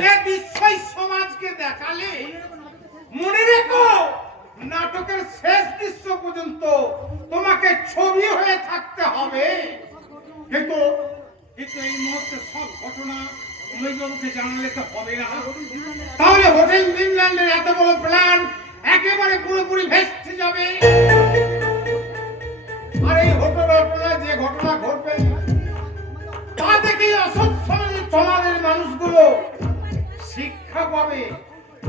যে দৃশ্যই সমাজকে দেখালে মনে রেখো নাটকের শেষ দৃশ্য পর্যন্ত তোমাকে ছবি হয়ে থাকতে হবে। কিন্তু এই মুহূর্তে সব ঘটনা অমিতবাবুকে জানালে তো হবে না। তাহলে হোটেল গ্রিনল্যান্ডের এত বড় প্ল্যান একেবারে পুরোপুরি ভেস্তে যাবে। আর এই ঘটনা যে ঘটনা ঘটবে তা দেখেই অসৎ সমাজের মানুষগুলো শিক্ষা পাবে।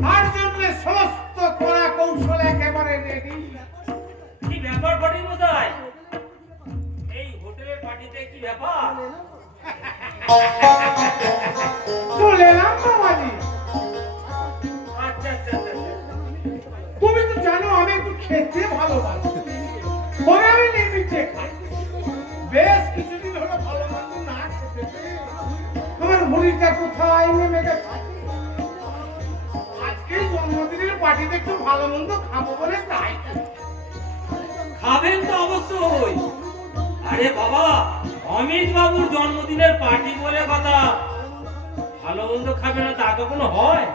তার জন্য সমস্ত কড়া কৌশল একেবারে রেডি। কি ব্যাপার বডি মশাই, এই হোটেলের পার্টিতে কি ব্যাপার? চলে এলাম বাবাজি। আচ্ছা আচ্ছা আচ্ছা, তুমি তো জানো আমি একটু খেতে ভালোবাসি, তবে আমি নিমিটে খাই। বেশ কিছুদিন হলো ভালো মন্দ না খেতে পেয়ে আমার ভুঁড়িটা কোথায় নেমে গেছে। আজকে জন্মদিনের পার্টিতে একটু ভালো মন্দ খাবো বলে তাই। খাবেন তো অবশ্যই। আরে বাবা, অমিত বাবুর জন্মদিনের পার্টি বলে কথা, ভালো মন্দ খাবে না তা কখনো হয়?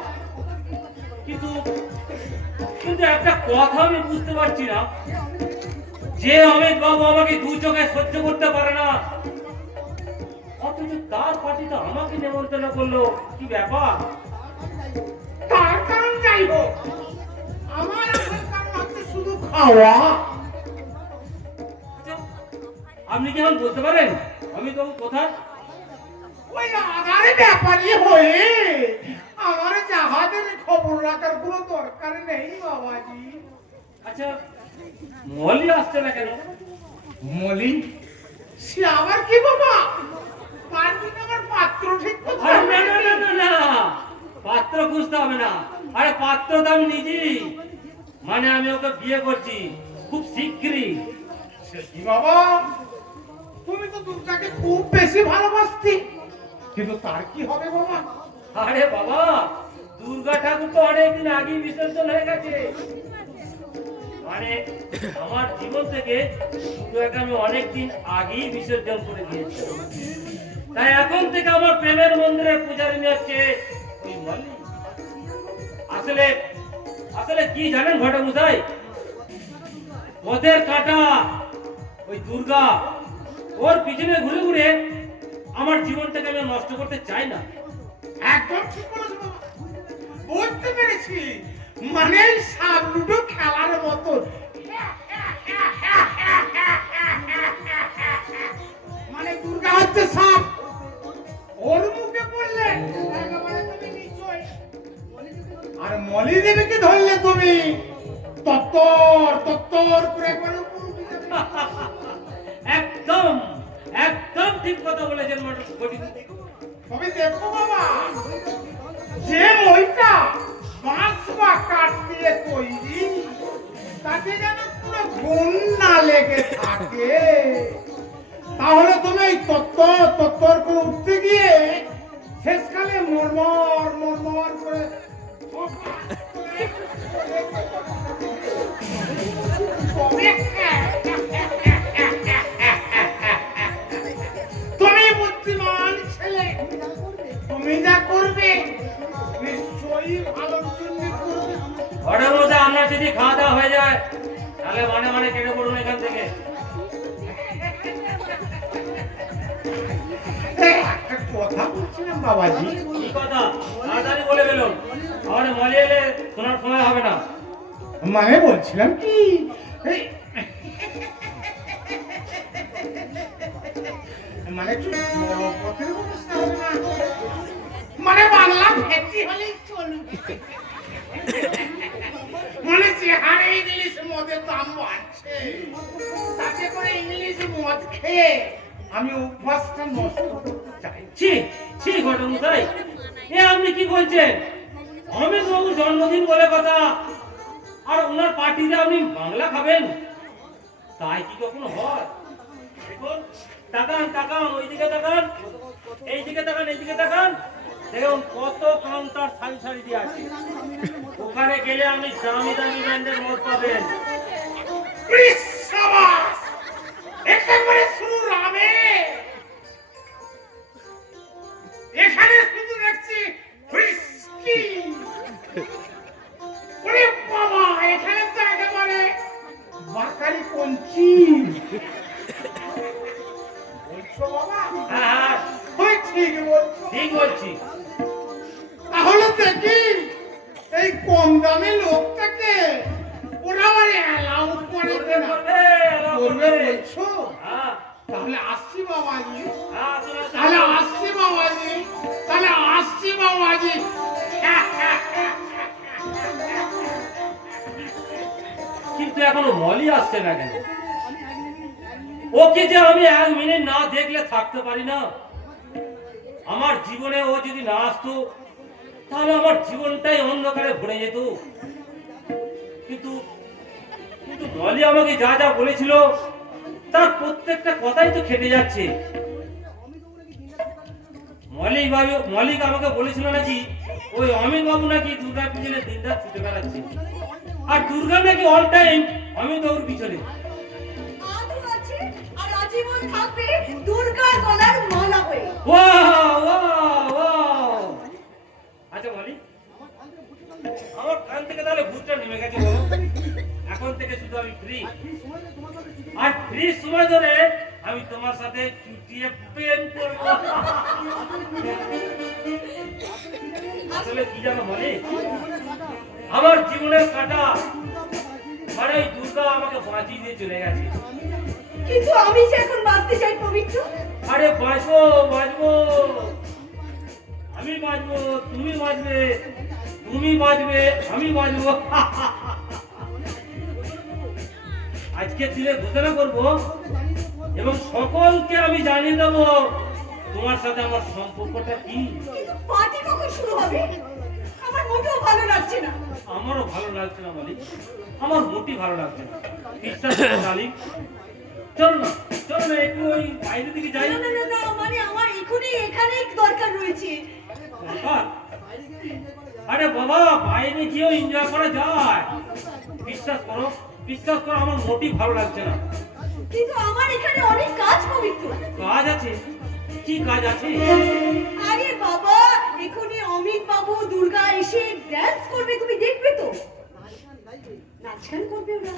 কিন্তু কিন্তু একটা কথা আমি বুঝতে পারছি না, যে অমিত বাবু আমাকে দু চোখে সহ্য করতে পারে না, অথচ তার পার্টিতে আমাকে নেমন্তন্ন করলো, কি ব্যাপার? তার কারণ যাই হোক, আমার আসল কারণ হচ্ছে শুধু খাওয়া। আচ্ছা, আপনি কি এখন বলতে পারেন অমিত বাবু কোথায়? ওই আগারে ব্যাপারই হয়ে আমার জাহাজের খবর রাখার কোনো দরকার নেই বাবাজি। আচ্ছা, মলি আসছে না কেন? মলি সে আবার কি বাবা? পারবি না আমার পাত্র ঠিক করতে? আরে না না না না না, পাত্র খুঁজতে হবে না। আরে পাত্র তো আমি নিজেই, মানে আমি ওকে বিয়ে করছি খুব শিগগিরই। সে কি বাবা, তুমি তো দুর্গাকে খুব বেশি ভালোবাসতি, কিন্তু তার কি হবে বাবা? আরে বাবা, দুর্গা ঠাকুর তো অনেকদিন আগেই বিসর্জন হয়ে গেছে। মানে আমার জীবন থেকে দুর্গাকে আমি অনেকদিন আগেই বিসর্জন করে দিয়েছি। তাই এখন থেকে আমার প্রেমের মন্দিরের পূজারিনী হচ্ছে ওই মল্লি। আসলে আসলে কি জানেন ঘটমশাই, পথের কাঁটা ওই দুর্গা, ওর পিছনে ঘুরে ঘুরে আমার জীবনটাকে আমি নষ্ট করতে চাই না। একদম ঠিক বলেছো বাবা, বুঝতে পেরেছি। মানে সাপ লুডো খেলার মতো। মানে দুর্গা হচ্ছে সাপ, ওর মুখে পড়লে একেবারে তুমি নিশ্চয়, আর মলি দেবীকে ধরলে তুমি তত্তর তত্তর করে একবারে উপরে উঠে যাবে। একদম একদম ঠিক কথা বলেছেন ঘটি। তবে দেখো বাবা, যে মইটা বাঁশ বা কাঠ দিয়ে তৈরি, তাতে যেন পুরো গুণ না লেগে থাকে। তাহলে তুমি এই তত্তর তত্তর করে উঠতে গিয়ে শেষকালে মরমর মরমর করে তুমি বুদ্ধিমান ছেলে, তুমি যা করবে নিশ্চয়ই ভালোর জন্য করবে। ঘরের মধ্যে আমরা যদি খাওয়া দাওয়া হয়ে যায় তাহলে মানে মানে কেটে পড়ুন এখান থেকে। একটা কথা বলছিলাম বাবাজি। কি কথা? তাড়াতাড়ি বলে ফেলুন, আমার মলি এলে শোনার সময় হবে না। মানে বলছিলাম কি, এই মানে একটু পথের ব্যবস্থা হবে না, মানে বাংলা ভেটি হলেই চলবে। মানে যে হারে ইংলিশ মদের দাম বাড়ছে, তাতে করে ইংলিশ মদ খেয়ে আমি অভ্যাসটা নষ্ট করতে চাই। ছি ছি ঘটমশাই, এ আপনি কি বলছেন? অমিত বাবুর জন্মদিন বলে কথা, আর ওনার পার্টিতে আপনি বাংলা খাবেন, তাই কি কখনো হয়? দেখুন, তাকান তাকান, ওইদিকে তাকান, এইদিকে তাকান, এইদিকে তাকান, দেখুন কত কাউন্টার সারি সারি দিয়ে আছে। ওখানে গেলে আপনি দামি দামি ব্র্যান্ডের মদ পাবেন। সাবাস, একেবারে শুরু রামে। এখানে শুধু দেখছি বলছো? ঠিক বলছি। তাহলে দেখি এই কম দামি লোকটাকে ওরা আমার অ্যালাউ করে দেনা করবে বলছো? হ্যাঁ তাহলে আসছি বাবাজি, হ্যাঁ, শোনো, শোনো। তাহলে আসছি বাবাজি, তাহলে আসছি বাবাজি। কিন্তু এখনো মলি আসছে না কেন? ওকে যে আমি 1 মিনিট না দেখলে থাকতে পারি না। আমার জীবনে ও যদি না আসতো তাহলে আমার জীবনটাই অন্ধকারে ভরে যেত। কিন্তু কিন্তু মলি আমাকে যা যা বলেছিল তার প্রত্যেকটা কথাই তো খেটে যাচ্ছে। মলিক আমাকে বলেছিল নাকি ওই অমিত বাবু নাকি দুর্গার পিছনে দিনরাত ছুটে বেড়াচ্ছে, আর দুর্গা নাকি অল টাইম অমিত বাবুর পিছনে। আজও আছে আর আজীবন থাকবে দুর্গার গলার মালা হয়ে। Wow wow wow. আচ্ছা মলি, আমার কান থেকে তাহলে ভূতটা নেমে গেছে বলো? এখন থেকে শুধু আমি ফ্রি, আর ফ্রি সময় ধরে আমি তোমার সাথে চুটিয়ে প্রেম করব। আসলে কি জানো মলি, আমার জীবনের কাটা মানে এই দুর্গা আমাকে বাঁচিয়ে দিয়ে চলে গেছে। কিন্তু আমি যে এখন বাঁচতে চাই পবিত্র। আরে বাঁচবো বাঁচবো, আমি বাঁচবো, তুমি বাঁচবে, তুমি বাঁচবে, আমি বাঁচবো। আজকে দিনে ঘোষণা করবো এবং সকলকে আমি জানিয়ে দেবো তোমার সাথে আমার সম্পর্কটা কি। কিন্তু পার্টি কখন শুরু হবে? আমার মোটেও ভালো লাগছে না। আমারও ভালো লাগছে না মালিক, আমার মোটেই ভালো লাগছে না। বিশ্বাস করো মালিক, চলো না, চলো না একটু ওই বাইরে দিকে যাই। না না না না, মানে আমার এখনই এখানেই দরকার রয়েছে। দরকার? আরে বাবা, বাইরে গিয়েও এনজয় করা যায়। বিশ্বাস করো, বিশ্বাস করো, আমার মোটেই ভালো লাগছে না। কিন্তু আমার এখানে অনেক কাজ পবিত্র। কাজ আছে? কি কাজ আছে? আরে বাবা, এখনই অমিত বাবু দুর্গা এসে ড্যান্স করবে, তুমি দেখবে তো? নাচ গান করবে ওরা।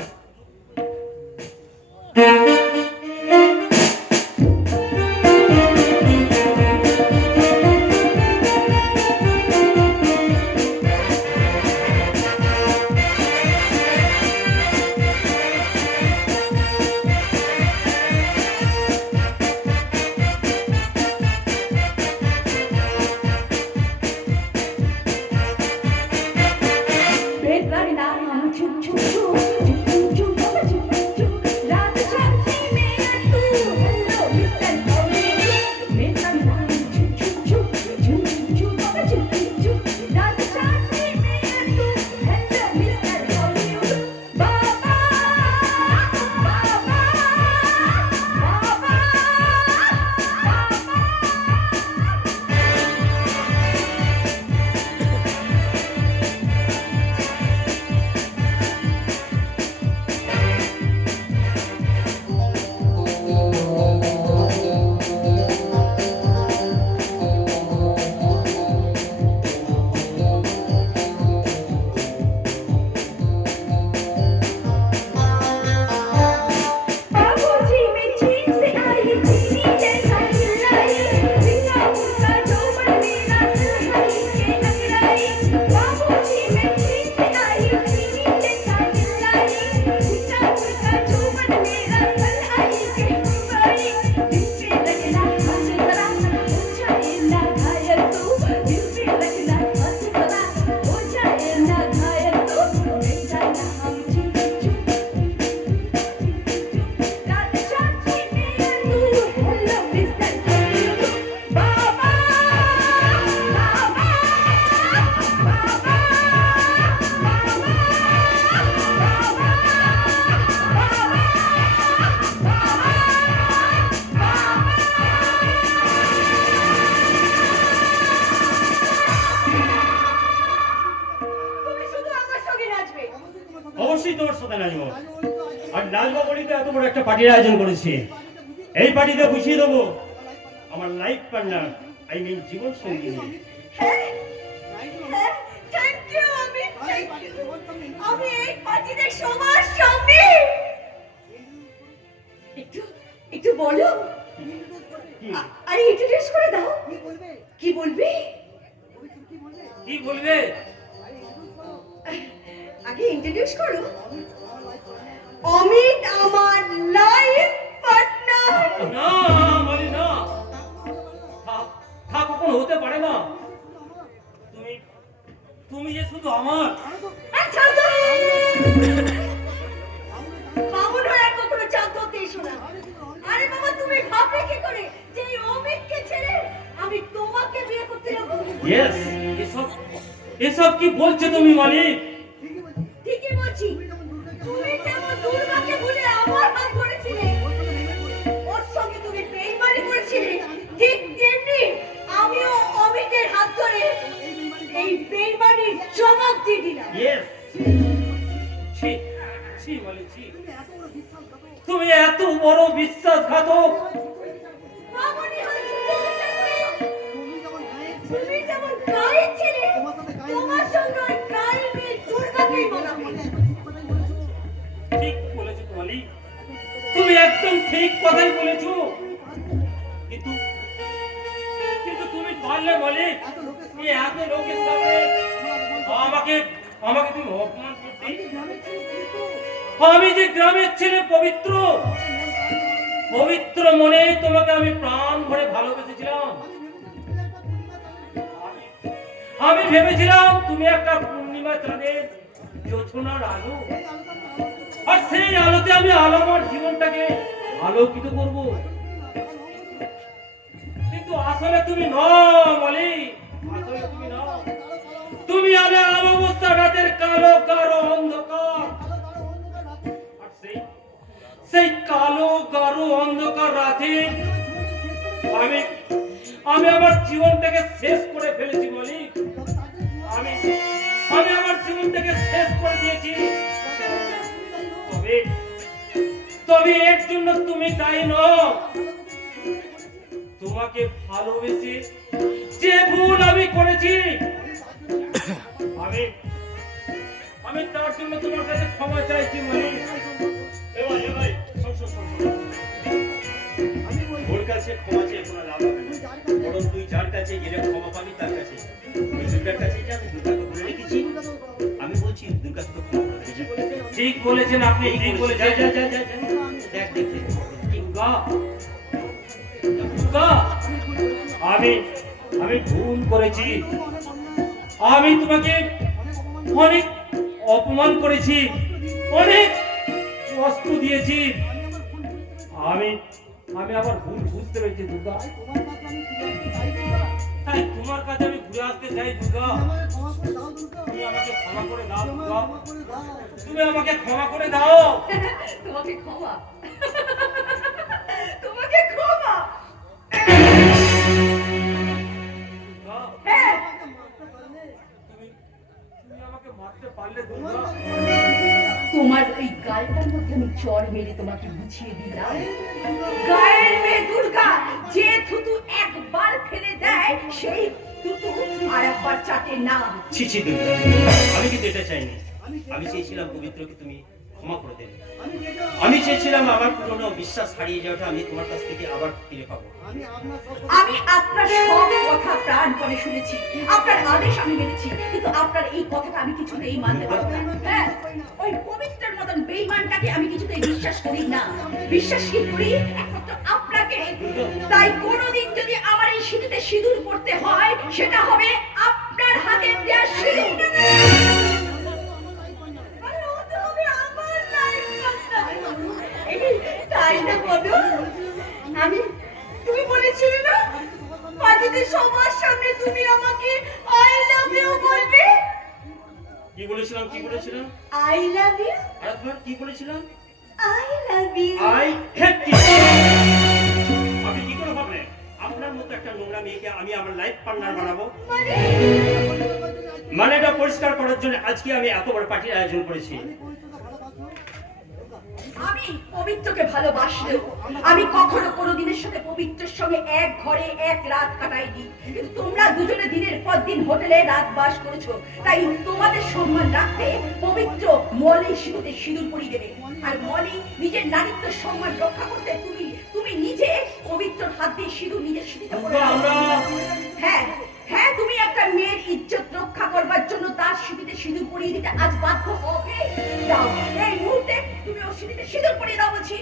অবশ্যই তোমার সাথে নাচবো, আর নাচবো বলেই তো এত বড় একটা পার্টির আয়োজন করেছি। এই পার্টিতে বুঝিয়ে দেবো আমার লাইফ পার্টনার, আই মিন জীবন সঙ্গী নিয়ে। থ্যাংক ইউ অমিত, আমি এই পার্টিতে সবার সামনে একটু একটু বলো কি আরে ইন্ট্রোডিউস করে দাও। কি বলবে? কি বলবে? আগে ইন্ট্রোডিউস করো। অমিত আমার লাইফ পার্টনার। না বলি না, তা কখনো হতে পারে না। তুমি তুমি যে শুধু আমার। আচ্ছা তো বামুন হয়ে আর কখনো চাঁদ ধরতে এসো না। আরে বাবা, তুমি ভাবলে কি করে যে এই অমিতকে ছেড়ে আমি তোমাকে বিয়ে করতে যাবো? ইয়েস, এসব কি বলছো তুমি মালিক? ঠিকই বলছি। তুমি যেমন দুর্গাকে ভুলে আমার হাত ধরেছিলে, ওর সঙ্গে তুমি বেইমানি করেছিলে, ঠিক তেমনি আমিও অমিতের হাত ধরে এই বেইমানির জবাব দিয়ে দিলাম। ইয়েস ছি ছি মালিক, ছি। তুমি এত বড় বিশ্বাসঘাতক। মামনি হয়েছে তুমি যেমন গায়ে ছিলে, তোমার সঙ্গে ওই গায়ে মেয়ে দুর্গাকেই মানাবে। ঠিক বলেছো মালিক, তুমি একদম ঠিক কথাই বলেছো। কিন্তু কিন্তু তুমি পারলে মালিক এই এত লোকের সামনে আমাকে আমাকে তুমি অপমান করতে। আমি যে গ্রামের ছেলে, পবিত্র পবিত্র মনে তোমাকে আমি প্রাণ ভরে ভালোবেসেছিলাম। আমি ভেবেছিলাম তুমি একটা পূর্ণিমা চাঁদের জোছনার আলো, আর সেই আলোতে আমি আমার জীবনটাকে আলোকিত করব। কিন্তু আসলে তুমি নও মালিক, আসলে তুমি নও। তুমি আমার অবস্থা রাতের কালো গাঢ় অন্ধকার। আর সেই কালো গাঢ় অন্ধকার রাতে আমি আমি আমার জীবনটাকে শেষ করে ফেলেছি মালিক। আমি আমি আমার জীবনটাকে শেষ করে দিয়েছি। তবে তবে এর জন্য তুমি দায়ী নও। তোমাকে ভালোবেসে যে ভুল আমি করেছি, আমি আমি তার জন্য তোমার কাছে ক্ষমা চাইছি মালিক। ভাই শোন শোন শোন শোন। ওর কাছে ক্ষমা চেয়ে কোনো লাভ হবে না, বরং তুই যার কাছে গেলে ক্ষমা পাবি তার কাছে। তুই দুর্গার কাছে যা, আমি দুর্গাকে বলে রেখেছি, আমি বলছি দুর্গাকে তো ক্ষমা করে দিয়েছি। ঠিক বলেছেন আপনি, ঠিক যা বলেছেন। যা যা যা যা। দেখ দেখ দেখ। দুর্গা, দুর্গা, আমি আমি ভুল করেছি। আমি তোমাকে অনেক অপমান করেছি, অনেক কষ্ট দিয়েছি। আমি আমি আবার ভুল বুঝতে পেরেছি দুর্গা। তাই তোমার কাছে আমি ঘুরে আসতে চাই দুর্গা। তুমি আমাকে ক্ষমা করে দাও দুর্গা, তুমি আমাকে ক্ষমা করে দাও। তোমাকে ক্ষমা তোমাকে ক্ষমা। দুর্গা, হ্যাঁ, তুমি আমাকে মারতে পারলে দুর্গা। তোমার ওই গালটার মধ্যে আমি চড় মেরে তোমাকে বুঝিয়ে দিলাম, গায়ের মেয়ে দুর্গা যে থুতু একবার ফেলে দেয়, সেই থুতু আর একবার চাটে না। ছি ছি দুর্গা, আমি কিন্তু এটা চাইনি। আমি চেয়েছিলাম পবিত্রকে তুমি ক্ষমা করে দেবে। আমি চেয়েছিলাম আমার পুরনো বিশ্বাস হারিয়ে যাওয়াটা আমি তোমার কাছ থেকে আবার ফিরে পাবো। আমি আপনার সব কথা প্রাণপণে শুনেছি, আপনার আদেশ আমি মেনেছি, কিন্তু আপনার এই কথাটা আমি কিছুতেই মানতে পারবো না। হ্যাঁ, ওই পবিত্রের মতন বেঈমানটাকে আমি কিছুতেই বিশ্বাস করি না। বিশ্বাস কি করি একমাত্র আপনাকে। তাই কোনোদিন যদি আমার এই সিঁদুরে সিঁদুর পড়তে হয়, সেটা হবে আপনার হাতে দেওয়া সিঁদুর। আরে ও তো হবে আমার life partner। তাই না বলো? তুমি বলেছিলে না পার্টিতে সবার সামনে তুমি আমাকে আই লাভ ইউ বলবে? কি বলেছিলাম কি বলেছিলাম? আই লাভ ইউ, আরেকবার কি বলেছিলাম? I love you. I hate you. আপনি কি করে ভাবলেন আপনার মতো একটা নোংরা মেয়েকে আমি আমার লাইফ পার্টনার বানাবো? মানে এটা পরিষ্কার করার জন্য আজকে আমি এত বড় পার্টির আয়োজন করেছি। আমি পবিত্রকে ভালোবাসলেও আমি কখনো কোনোদিনের সাথে পবিত্রের সঙ্গে এক ঘরে এক রাত কাটাইনি। কিন্তু তোমরা দুজনে দিনের পর দিন হোটেলে রাত বাস করেছো, তাই তোমাদের সম্মান রাখতে পবিত্র মলি সিঁদুরে সিঁদুর পরিয়ে দেবে, আর মলি নিজের নারীত্ব সম্মান রক্ষা করতে তুমি তুমি নিজে পবিত্র হাত দিয়ে সিঁদুর নিজের সিঁথিতে পরে কিন্তু আমরা হ্যাঁ হ্যাঁ, তুমি একটা মেয়ের ইজ্জত রক্ষা করবার জন্য তার সিঁথিতে সিঁদুর পরিয়ে দিতে আজ বাধ্য হবে। দাও, এই মুহূর্তে তুমি ওর সিঁথিতে সিঁদুর পরিয়ে দাও বলছি।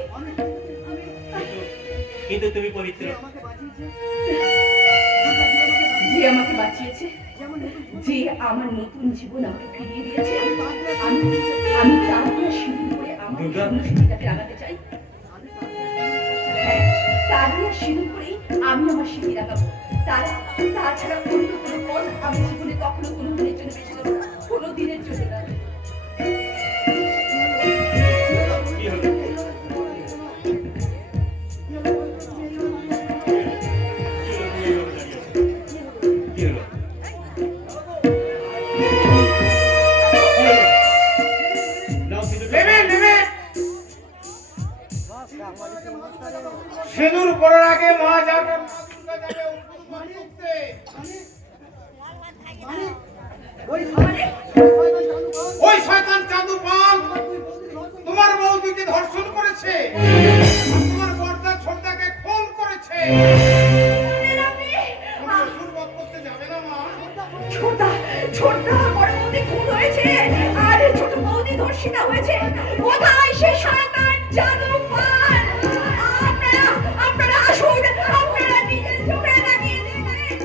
কিন্তু তুমি পবিত্র। যে আমাকে বাঁচিয়েছে, যে আমার নতুন জীবন আমাকে ফিরিয়ে দিয়েছে, আমি তার দিয়ে সিঁদুর পরে আমার দুর্গা। শূন্য সিঁথিটাকে লাগাতে চাই। হ্যাঁ, তার দিয়ে সিঁদুর পরেই আমি আমার সিঁথি লাগাবো। তাছাড়া অন্য কোনো পথ আমি জীবনে কখনো কোনো দিনের জন্য বেছে নেবো না, কোনো দিনের জন্য না। কি হলো? কি হলো? নাও সিঁদুর। নেবে সিঁদুর পরার আগে মা যাবে, মা দুর্গা যাবে উপবাস করতে। মানে ওই শয়তান চাঁদু পাল তোমার বৌদিকে ধর্ষণ করেছে, আর তোমার বর্দা ছোটদাকে খুন করেছে। তুমি অসুরবধ করতে যাবে না মা? ছোটদা বড় বৌদি খুন হয়েছে আর ছোট বৌদি ধর্ষিতা হয়েছে। কোথায় সে শয়তান জাদু পাল? আপনারা আসুন, আপনারা নিজের চোখে দেখিয়ে দেখবেন।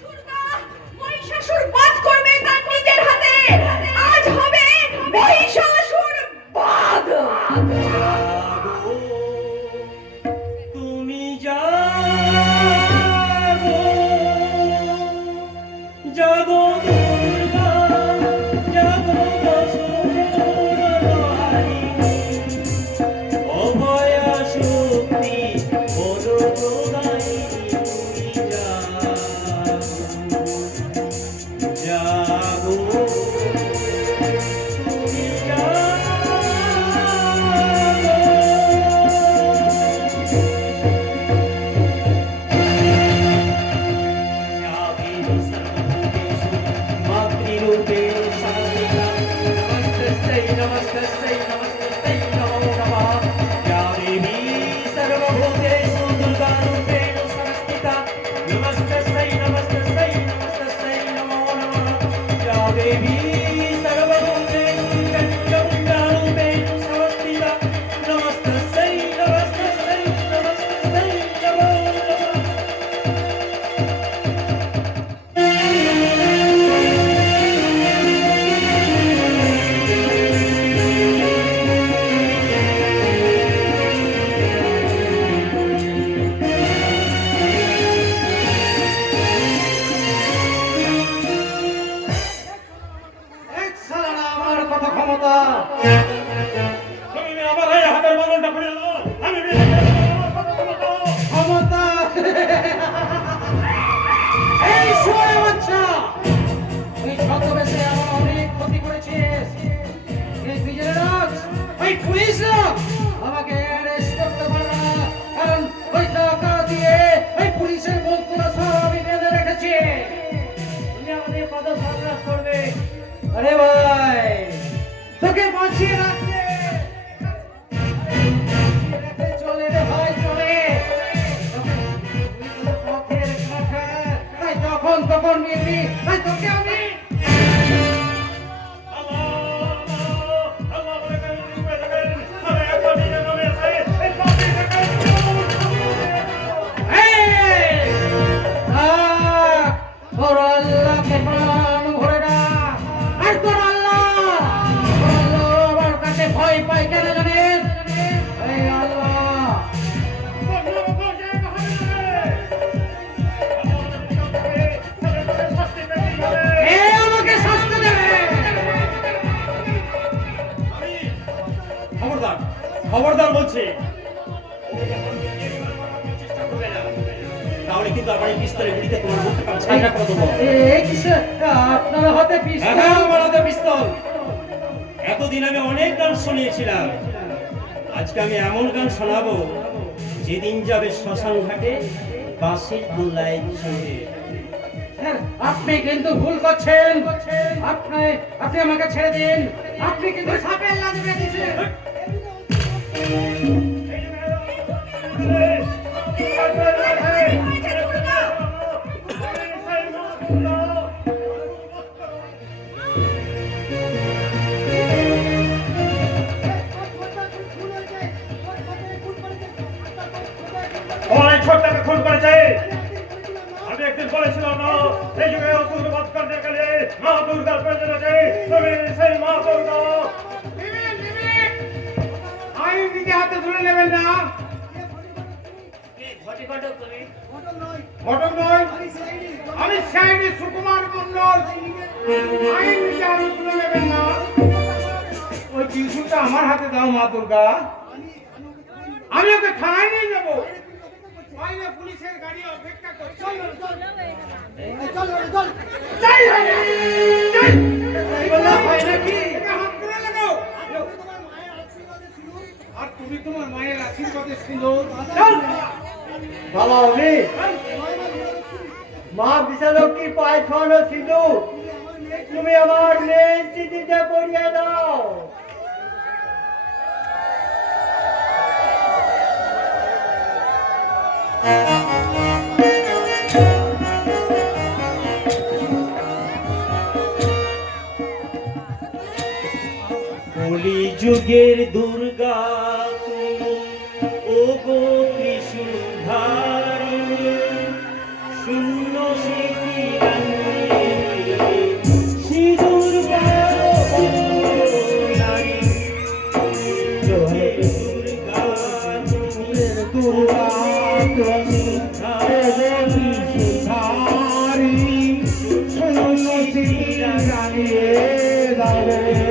দুর্গা মহিষাসুর বধ করবে তার নিজের হাতে। আজ হবে মহিষাসুর বধ। জাগো, তুমি জাগো, জাগো দুর্গা, জাগো দশভুজারিণী, অভয়া শক্তি বরপ্রদায়িনী, তুমি জাগো, তুমি জাগো। এক সালারা আমার কত ক্ষমতা! তুমি আমার এই হাতের বদলটা খুলে দাও। আমি ক্ষমতা! এই শুয়োরের বাচ্চা! তুই ছদ্মবেশে আমার অনেক ক্ষতি করেছিস। তুই জেনে রাখ, ওই পুলিশ লোক আমাকে অ্যারেস্ট করতে পারবে না, কারণ ওই টাকা দিয়ে ওই পুলিশের মুখগুলো সব আমি বেঁধে রেখেছি। তুমি আমাদের কত সন্ত্রাস করবে? আরে ভাই, তোকে বাঁচিয়ে রাখতে চলে রে ভাই, চলে। তুই তো পথের কাঁটা, তাই যখন তখন নিবি, তাই তোকে আমি তোর আল্লাহকে প্রাণ ভরে ডাক, আর তোর আল্লাহ আমার কাছে ভয় পাই কেন জানিস? এই আল্লাহ এ আমাকে শাস্তি দেবে। খবরদার, খবরদার বলছি। তাহলে কিন্তু আমার এই পিস্তলের গুলিতে তোমার মুখটা আমি ছাইটা করে দেবো। এই কিসে আপনার হাতে পিস্তল? হ্যাঁ, আমার হাতে পিস্তল। এতদিন আমি অনেক গান শুনিয়েছিলাম, আজকে আমি এমন গান শোনাবো যেদিন যাবে শ্মশান ঘাটে বাঁশির দোলায় ঝুলে। স্যার, আপনি কিন্তু ভুল করছেন। আপনি আমাকে ছেড়ে দিন। আপনি কিন্তু সাপের লাঠি বেঁধেছেন। এই অনেক ছোটটাকে খুন করেছে। আমি একদিন বলেছিলাম না এই যুগে অসুর বধ করতে গেলে মা দুর্গার প্রয়োজন আছে। তুমি সেই মা দুর্গা। আইন দিকে হাতে তুলে নেবেন না। ঘটক নয়, আমি সাইনি সুকুমার মন্ডল। আইন দিকে হাতে তুলে নেবেন না। ওই ত্রিশূলটা আমার হাতে দাও মা দুর্গা। আমি ওকে থানায় নিয়ে যাবো। বাইরে পুলিশের গাড়ি অপেক্ষা করছে। যাই, যাই। হয় নাকি? একে হাত তুলে নেবো। আর তুমি তোমার মায়ের আশীর্বাদে ছিল। বাবা আমি মা বিশালক্ষীর পায়ে ছড়ানো ছিল, তুমি আমার মেয়ের চিঠিতে পড়িয়ে দাও। কলি যুগের দুর্গা তুমি, ও গো ত্রিশূলধারিণী, শূন্য স্মৃতি সিঁদুর নারী, জয় দুর্গা তুমি, দুর্গা তুমি ধারি শূন্য চিঠি জানিয়ে দাও।